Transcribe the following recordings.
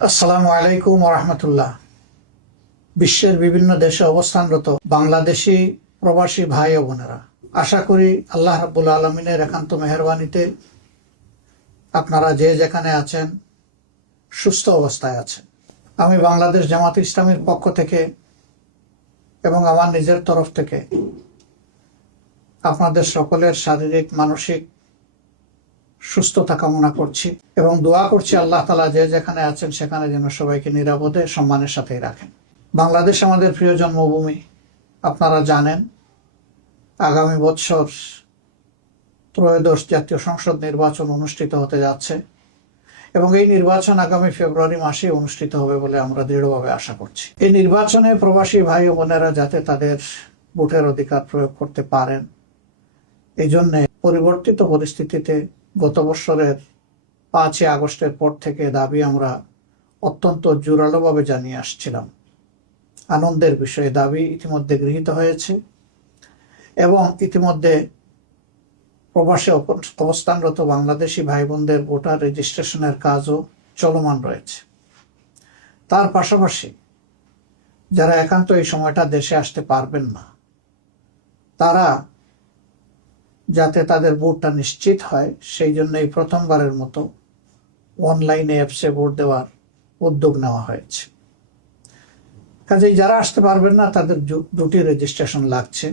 আসসালামু আলাইকুম ওরহমতুল্লাহ। বিশ্বের বিভিন্ন দেশে অবস্থানরত বাংলাদেশি প্রবাসী ভাই ও বোনেরা, আশা করি আল্লাহ রাব্বুল আলমিনের একান্ত মেহেরবানিতে আপনারা যে যেখানে আছেন সুস্থ অবস্থায় আছেন। আমি বাংলাদেশ জামাত ইসলামীর পক্ষ থেকে এবং আমার নিজের তরফ থেকে আপনাদের সকলের শারীরিক মানসিক সুস্থতা কামনা করছি এবং দোয়া করছি আল্লাহ তাআলা যে যেখানে আছেন সেখানে যেন সবাইকে নিরাপদে সম্মানের সাথেই রাখেন। বাংলাদেশ আমাদের প্রিয় জন্মভূমি। আপনারা জানেন আগামী বছর ত্রয়োদশ জাতীয় সংসদ নির্বাচন অনুষ্ঠিত হতে যাচ্ছে এবং এই নির্বাচন আগামী ফেব্রুয়ারি মাসে অনুষ্ঠিত হবে বলে আমরা দৃঢ়ভাবে আশা করছি। এই নির্বাচনে প্রবাসী ভাই ও বোনেরা যাতে তাদের ভোটের অধিকার প্রয়োগ করতে পারেন, এই জন্যে পরিবর্তিত পরিস্থিতিতে গত বছরের 5 আগস্টের পর থেকে দাবি আমরা অত্যন্ত জোরালোভাবে জানিয়ে আসছিলাম। আনন্দের বিষয়ে দাবি ইতিমধ্যে গৃহীত হয়েছে এবং ইতিমধ্যে প্রবাসে অবস্থানরত বাংলাদেশি ভাই বোনদের ভোটার রেজিস্ট্রেশনের কাজও চলমান রয়েছে। তার পাশাপাশি যারা একান্ত এই সময়টা দেশে আসতে পারবেন না, তারা যাতে তাদের ভোটটা নিশ্চিত হয় সেই জন্য এই প্রথমবারের মতো অনলাইনে অ্যাপসে ভোট দেওয়ার উদ্যোগ নেওয়া হয়েছে। কাজেই যারা আসতে পারবেন না তাদের দুটি রেজিস্ট্রেশন লাগছে,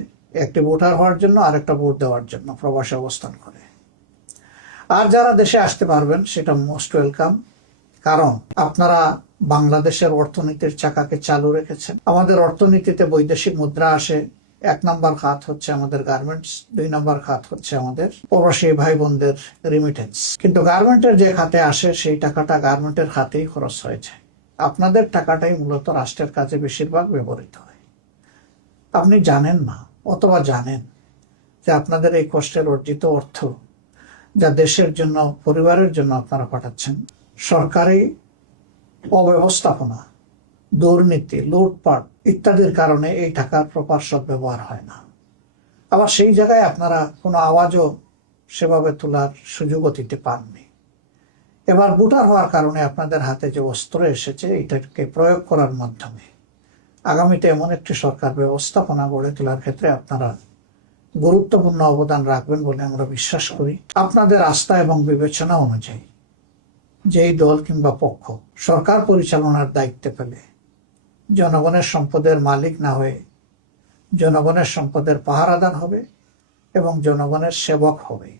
একটি ভোটার হওয়ার জন্য আর একটা ভোট দেওয়ার জন্য প্রবাসে অবস্থান করে। আর যারা দেশে আসতে পারবেন সেটা মোস্ট ওয়েলকাম, কারণ আপনারা বাংলাদেশের অর্থনীতির চাকাকে চালু রেখেছেন। আমাদের অর্থনীতিতে বৈদেশিক মুদ্রা আসে, 1 নম্বর খাত হচ্ছে আমাদের গার্মেন্টস, 2 নম্বর খাত হচ্ছে আমাদের প্রবাসী ভাই বোনদের রিমিটেন্স। কিন্তু গার্মেন্টের যে খাতে আসে সেই টাকাটা গার্মেন্টের খাতেই খরচ হয়ে যায়। আপনাদের টাকাটাই মূলত রাষ্ট্রের কাজে বেশিরভাগ ব্যবহৃত হয়। আপনি জানেন না অথবা জানেন যে আপনাদের এই কষ্টের অর্জিত অর্থ যা দেশের জন্য, পরিবারের জন্য আপনারা পাঠাচ্ছেন, সরকারি অব্যবস্থাপনা, দুর্নীতি, লুটপাট ইত্যাদির কারণে এই টাকার প্রপার সদ্ব্যবহার হয় না। আবার সেই জায়গায় আপনারা কোনো আওয়াজও সেভাবে তোলার সুযোগও দিতে পাননি। এবার ভোটার হওয়ার কারণে আপনাদের হাতে যে অস্ত্র এসেছে এটাকে প্রয়োগ করার মাধ্যমে আগামীতে এমন একটি সরকার ব্যবস্থাপনা গড়ে তোলার ক্ষেত্রে আপনারা গুরুত্বপূর্ণ অবদান রাখবেন বলে আমরা বিশ্বাস করি। আপনাদের আস্থা এবং বিবেচনা অনুযায়ী যেই দল কিংবা পক্ষ সরকার পরিচালনার দায়িত্বে পেলে জনগণের সম্পদের মালিক না হয়ে জনগণের সম্পদের পাহারাদার হবে এবং জনগণের সেবক হবে,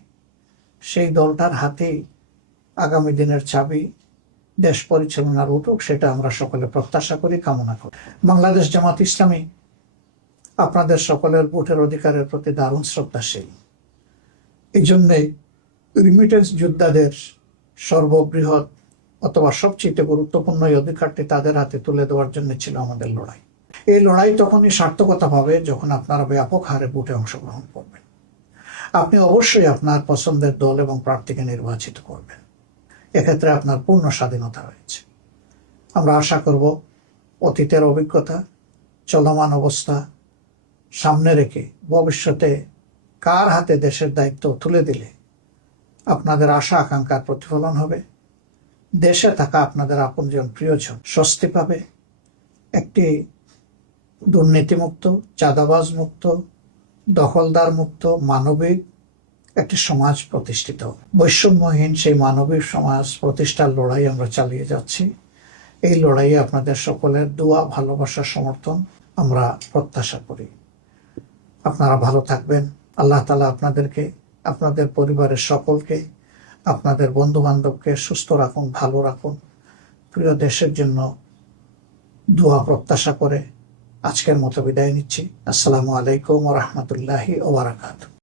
সেই দলটার হাতেই আগামী দিনের চাবি দেশ পরিচালনার উঠুক, সেটা আমরা সকলে প্রত্যাশা করি, কামনা করি। বাংলাদেশ জামাত ইসলামী আপনাদের সকলের ভোটের অধিকারের প্রতি দারুণ শ্রদ্ধাশীল। এই জন্যেই রিমিটেন্স যোদ্ধাদের সর্ববৃহৎ অথবা সবচেয়ে গুরুত্বপূর্ণ এই অধিকারটি তাদের হাতে তুলে দেওয়ার জন্য ছিল আমাদের লড়াই। এই লড়াই তখনই সার্থকতা পাবে যখন আপনারা ব্যাপক হারে ভোটে অংশগ্রহণ করবেন। আপনি অবশ্যই আপনার পছন্দের দল এবং প্রার্থীকে নির্বাচিত করবেন, এক্ষেত্রে আপনার পূর্ণ স্বাধীনতা রয়েছে। আমরা আশা করব অতীতের অভিজ্ঞতা, চলমান অবস্থা সামনে রেখে ভবিষ্যতে কার হাতে দেশের দায়িত্ব তুলে দিলে আপনাদের আশা আকাঙ্ক্ষার প্রতিফলন হবে, দেশে থাকা আপনাদের আপনজন প্রিয়জন স্বস্তি পাবে, একটি দুর্নীতিমুক্ত, চাঁদাবাজ মুক্ত, দখলদার মুক্ত, মানবিক একটি সমাজ প্রতিষ্ঠিত হবে। বৈষম্যহীন সেই মানবিক সমাজ প্রতিষ্ঠার লড়াই আমরা চালিয়ে যাচ্ছি। এই লড়াইয়ে আপনাদের সকলের দোয়া, ভালোবাসা, সমর্থন আমরা প্রত্যাশা করি। আপনারা ভালো থাকবেন। আল্লাহ তাআলা আপনাদেরকে, আপনাদের পরিবারের সকলকে, আপনাদের বন্ধু বান্ধবকে সুস্থ রাখুন, ভালো রাখুন। প্রিয় দেশের জন্য দোয়া প্রত্যাশা করে আজকের মতো বিদায় নিচ্ছি। আসসালামু আলাইকুম ওয়া রাহমাতুল্লাহি ওয়া বারাকাতুহু।